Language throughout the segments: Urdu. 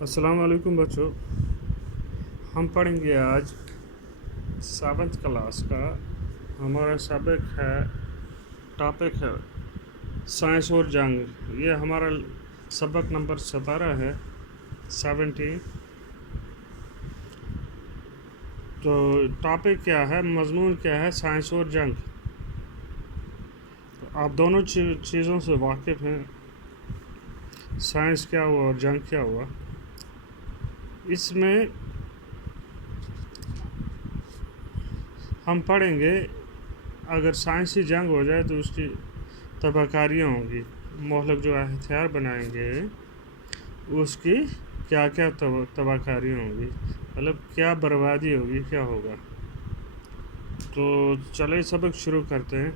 السلام علیکم بچوں، ہم پڑھیں گے آج 7th کلاس کا ہمارا سبق ہے، ٹاپک ہے سائنس اور جنگ۔ یہ ہمارا سبق نمبر 17 ہے، 17۔ تو ٹاپک کیا ہے، مضمون کیا ہے؟ سائنس اور جنگ۔ آپ دونوں چیزوں سے واقف ہیں، سائنس کیا ہوا اور جنگ کیا ہوا۔ اس میں ہم پڑھیں گے اگر سائنسی جنگ ہو جائے تو اس کی تباہ کاریاں ہوں گی، مہلک جو ہتھیار بنائیں گے اس کی کیا کیا تباہ کاریاں ہوں گی، مطلب کیا بربادی ہوگی، کیا ہوگا۔ تو چلے سبق شروع کرتے ہیں۔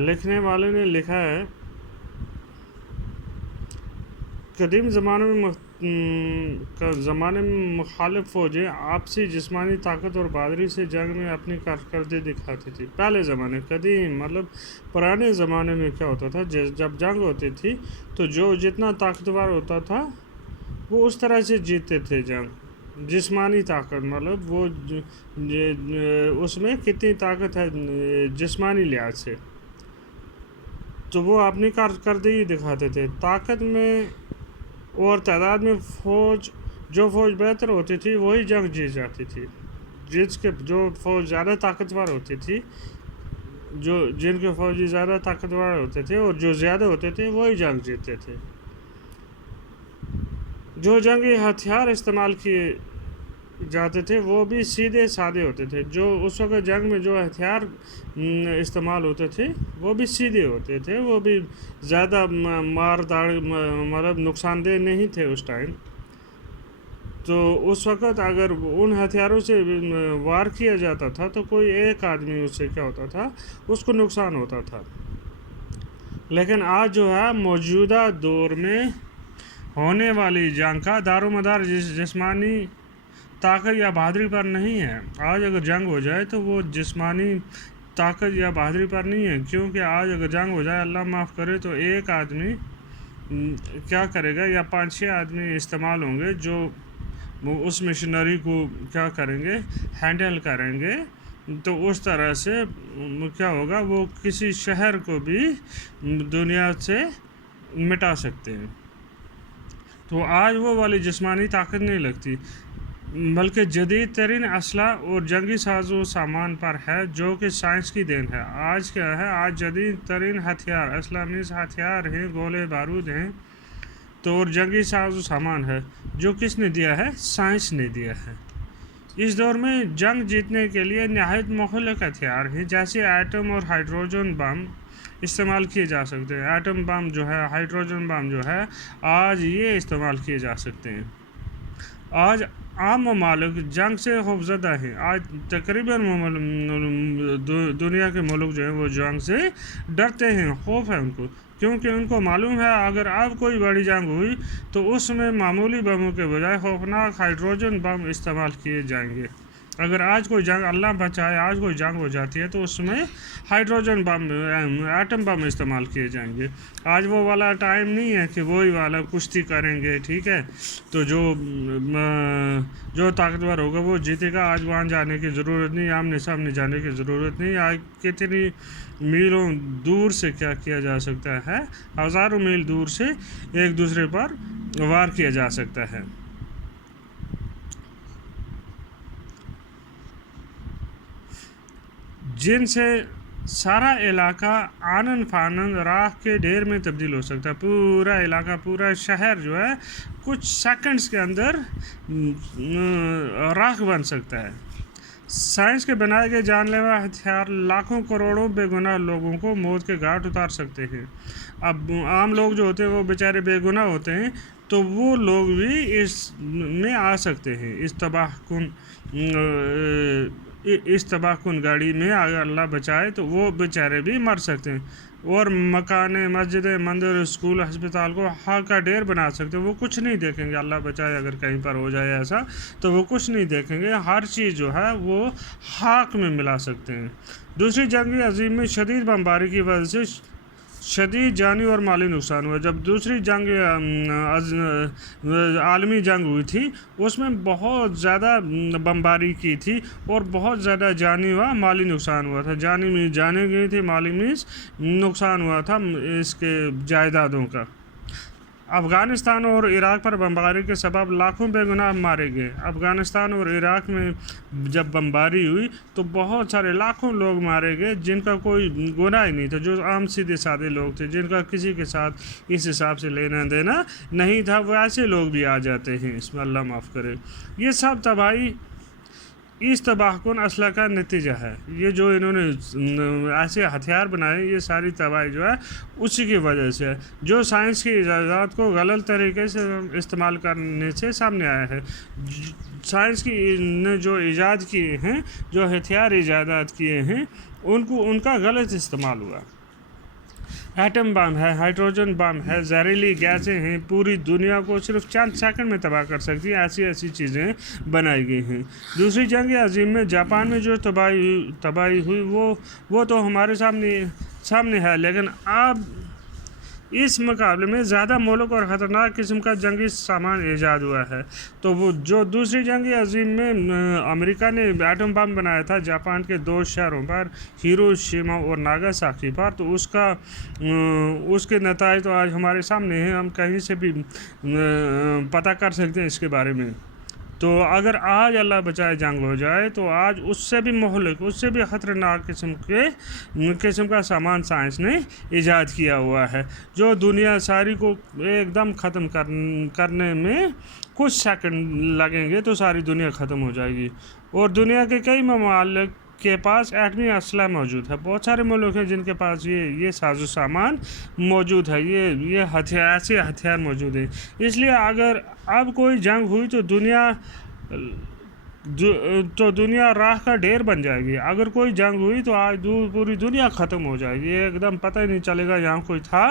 لکھنے والے نے لکھا ہے، قدیم زمانے میں مخالف فوجیں آپسی جسمانی طاقت اور بہادری سے جنگ میں اپنی کارکردگی دکھاتی تھی۔ پہلے زمانے، قدیم مطلب پرانے زمانے میں کیا ہوتا تھا، جب جنگ ہوتی تھی تو جو جتنا طاقتور ہوتا تھا وہ اس طرح سے جیتتے تھے جنگ۔ جسمانی طاقت مطلب وہ اس میں کتنی طاقت ہے جسمانی لحاظ سے، تو وہ اپنی کارکردگی دکھاتے تھے۔ طاقت میں اور تعداد میں جو فوج بہتر ہوتی تھی وہی جنگ جیت جاتی تھی۔ جو فوج زیادہ طاقتور ہوتی تھی، جن کے فوجی زیادہ طاقتور ہوتے تھے اور جو زیادہ ہوتے تھے وہی جنگ جیتتے تھے۔ جو جنگی ہتھیار استعمال کیے جاتے تھے وہ بھی سیدھے سادے ہوتے تھے۔ جو اس وقت جنگ میں جو ہتھیار استعمال ہوتے تھے وہ بھی سیدھے ہوتے تھے، وہ بھی زیادہ مطلب نقصان دہ نہیں تھے اس ٹائم۔ تو اس وقت اگر ان ہتھیاروں سے وار کیا جاتا تھا تو کوئی ایک آدمی اس سے کیا ہوتا تھا، اس کو نقصان ہوتا تھا۔ لیکن آج جو ہے موجودہ دور میں ہونے والی جنگ کا دار و مدار جسمانی طاقت یا بہادری پر نہیں ہے۔ آج اگر جنگ ہو جائے تو وہ جسمانی طاقت یا بہادری پر نہیں ہے، کیونکہ آج اگر جنگ ہو جائے، اللہ معاف کرے، تو ایک آدمی کیا کرے گا یا 5-6 آدمی استعمال ہوں گے جو اس مشینری کو کیا کریں گے، ہینڈل کریں گے۔ تو اس طرح سے کیا ہوگا، وہ کسی شہر کو بھی دنیا سے مٹا سکتے ہیں۔ تو آج وہ والی جسمانی طاقت نہیں لگتی، بلکہ جدید ترین اسلحہ اور جنگی ساز و سامان پر ہے، جو کہ سائنس کی دین ہے۔ آج کیا ہے، آج جدید ترین ہتھیار، اسلحہ ہتھیار ہیں، گولے بارود ہیں، تو اور جنگی ساز و سامان ہے جو کس نے دیا ہے؟ سائنس نے دیا ہے۔ اس دور میں جنگ جیتنے کے لیے نہایت مہلک ہتھیار ہیں، جیسے ایٹم اور ہائیڈروجن بم استعمال کیے جا سکتے ہیں۔ ایٹم بم جو ہے، ہائیڈروجن بم جو ہے، آج یہ استعمال کیے جا سکتے ہیں۔ آج عام ممالک جنگ سے خوفزدہ ہیں۔ آج تقریباً دنیا کے ملک جو ہیں وہ جنگ سے ڈرتے ہیں، خوف ہے ان کو، کیونکہ ان کو معلوم ہے اگر اب کوئی بڑی جنگ ہوئی تو اس میں معمولی بموں کے بجائے خوفناک ہائیڈروجن بم استعمال کیے جائیں گے۔ اگر آج کوئی جنگ، اللہ بچائے، آج کوئی جنگ ہو جاتی ہے تو اس میں ہائیڈروجن بم، ایٹم بم استعمال کیے جائیں گے۔ آج وہ والا ٹائم نہیں ہے کہ وہی والا کشتی کریں گے، ٹھیک ہے، تو جو طاقتور ہوگا وہ جیتے گا۔ آج وہاں جانے کی ضرورت نہیں، آمنے سامنے جانے کی ضرورت نہیں۔ آج کتنی میلوں دور سے کیا کیا جا سکتا ہے، ہزاروں میل دور سے ایک دوسرے پر وار کیا جا سکتا ہے۔ جن سے سارا علاقہ آنن فانن راکھ کے ڈھیر میں تبدیل ہو سکتا ہے۔ پورا علاقہ، پورا شہر جو ہے کچھ سیکنڈز کے اندر راکھ بن سکتا ہے۔ سائنس کے بنائے گئے جان لیوا ہتھیار لاکھوں کروڑوں بے گناہ لوگوں کو موت کے گھاٹ اتار سکتے ہیں۔ اب عام لوگ جو ہوتے ہیں وہ بیچارے بے گناہ ہوتے ہیں، تو وہ لوگ بھی اس میں آ سکتے ہیں، اس تباہ کن گاڑی میں اگر اللہ بچائے تو وہ بیچارے بھی مر سکتے ہیں۔ اور مکان، مسجدیں، مندر، اسکول، ہسپتال کو خاک کا ڈھیر بنا سکتے ہیں۔ وہ کچھ نہیں دیکھیں گے، اللہ بچائے اگر کہیں پر ہو جائے ایسا تو وہ کچھ نہیں دیکھیں گے، ہر چیز جو ہے وہ خاک میں ملا سکتے ہیں۔ دوسری جنگ عظیم میں شدید بمباری کی وجہ سے شدید جانی اور مالی نقصان ہوا. جب دوسری جنگ عالمی جنگ ہوئی تھی اس میں بہت زیادہ بمباری کی تھی اور بہت زیادہ جانی و مالی نقصان ہوا تھا. جانی میں جانے گئی تھی, مالی میں نقصان ہوا تھا اس کے جائیدادوں کا. افغانستان اور عراق پر بمباری کے سبب لاکھوں بے گناہ مارے گئے. افغانستان اور عراق میں جب بمباری ہوئی تو بہت سارے لاکھوں لوگ مارے گئے جن کا کوئی گناہ ہی نہیں تھا, جو عام سیدھے سادے لوگ تھے جن کا کسی کے ساتھ اس حساب سے لینا دینا نہیں تھا. وہ ایسے لوگ بھی آ جاتے ہیں, اس میں اللہ معاف کرے. یہ سب تباہی اس تباہ کن اسلحہ کا نتیجہ ہے. یہ جو انہوں نے ایسے ہتھیار بنائے یہ ساری تباہی جو ہے اسی کی وجہ سے ہے, جو سائنس کی ایجادات کو غلط طریقے سے استعمال کرنے سے سامنے آیا ہے. سائنس کی نے جو ایجاد کیے ہیں, جو ہتھیار ایجادات کیے ہیں ان کا غلط استعمال ہوا. ایٹم بم ہے, ہائیڈروجن بم ہے, زہریلی گیسیں ہیں, پوری دنیا کو صرف چند سیکنڈ میں تباہ کر سکتی ہیں. ایسی چیزیں بنائی گئی ہیں. دوسری جنگ عظیم میں جاپان میں جو تباہی ہوئی وہ تو ہمارے سامنے ہے, لیکن اب اس مقابلے میں زیادہ مولک اور خطرناک قسم کا جنگی سامان ایجاد ہوا ہے. تو وہ جو دوسری جنگ عظیم میں امریکہ نے ایٹم بم بنایا تھا جاپان کے 2 شہروں پر, ہیروشیما اور ناگاساکی پر, تو اس کے نتائج تو آج ہمارے سامنے ہیں. ہم کہیں سے بھی پتہ کر سکتے ہیں اس کے بارے میں. تو اگر آج اللہ بچائے جنگ ہو جائے تو آج اس سے بھی مہلک, اس سے بھی خطرناک قسم کا سامان سائنس نے ایجاد کیا ہوا ہے, جو دنیا ساری کو ایک دم ختم کرنے میں کچھ سیکنڈ لگیں گے تو ساری دنیا ختم ہو جائے گی. اور دنیا کے کئی ممالک کے پاس ایٹمی اسلحہ موجود ہے. بہت سارے ملک ہیں جن کے پاس یہ ساز و سامان موجود ہے, یہ ایسے ہتھیار موجود ہیں. اس لیے اگر اب کوئی جنگ ہوئی تو دنیا راہ کا ڈھیر بن جائے گی. اگر کوئی جنگ ہوئی تو آج پوری دنیا ختم ہو جائے گی, ایک دم پتہ ہی نہیں چلے گا یہاں کوئی تھا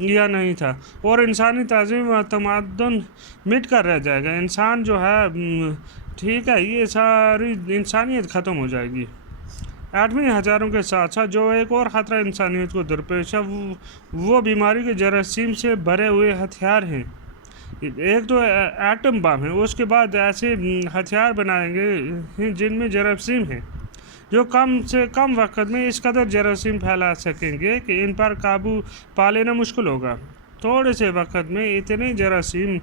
یا نہیں تھا. اور انسانی تہذیب و تمدن مٹ کر رہ جائے گا. انسان جو ہے ٹھیک ہے, یہ ساری انسانیت ختم ہو جائے گی. ایٹمی ہتھیاروں کے ساتھ ساتھ جو ایک اور خطرہ انسانیت کو درپیش ہے وہ بیماری کے جراثیم سے بھرے ہوئے ہتھیار ہیں. ایک تو ایٹم بم ہے, اس کے بعد ایسے ہتھیار بنائیں گے جن میں جراثیم ہیں جو کم سے کم وقت میں اس قدر جراثیم پھیلا سکیں گے کہ ان پر قابو پا لینا مشکل ہوگا. تھوڑے سے وقت میں اتنے جراثیم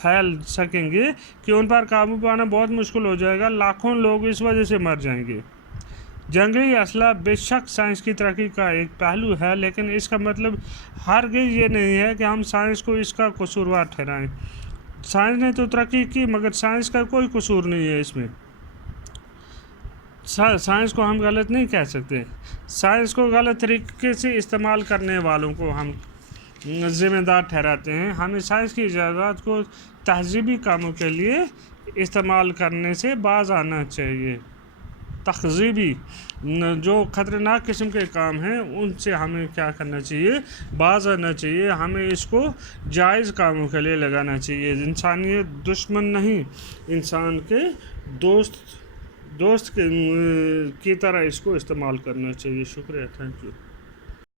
پھیل سکیں گے کہ ان پر قابو پانا بہت مشکل ہو جائے گا. لاکھوں لوگ اس وجہ سے مر جائیں گے. جنگی اسلحہ بے شک سائنس کی ترقی کا ایک پہلو ہے, لیکن اس کا مطلب ہرگز یہ نہیں ہے کہ ہم سائنس کو اس کا قصوروار ٹھہرائیں. سائنس نے تو ترقی کی مگر سائنس کا کوئی قصور نہیں ہے اس میں. سائنس کو ہم غلط نہیں کہہ سکتے. سائنس کو غلط طریقے سے استعمال کرنے والوں کو ہم ذمہ دار ٹھہراتے ہیں. ہمیں سائنس کی ایجادات کو تہذیبی کاموں کے لیے استعمال کرنے سے باز آنا چاہیے. تہذیبی جو خطرناک قسم کے کام ہیں ان سے ہمیں کیا کرنا چاہیے, باز آنا چاہیے. ہمیں اس کو جائز کاموں کے لیے لگانا چاہیے. انسانیت دشمن نہیں, انسان کے دوست کی طرح اس کو استعمال کرنا چاہیے. شکریہ, تھینک یو.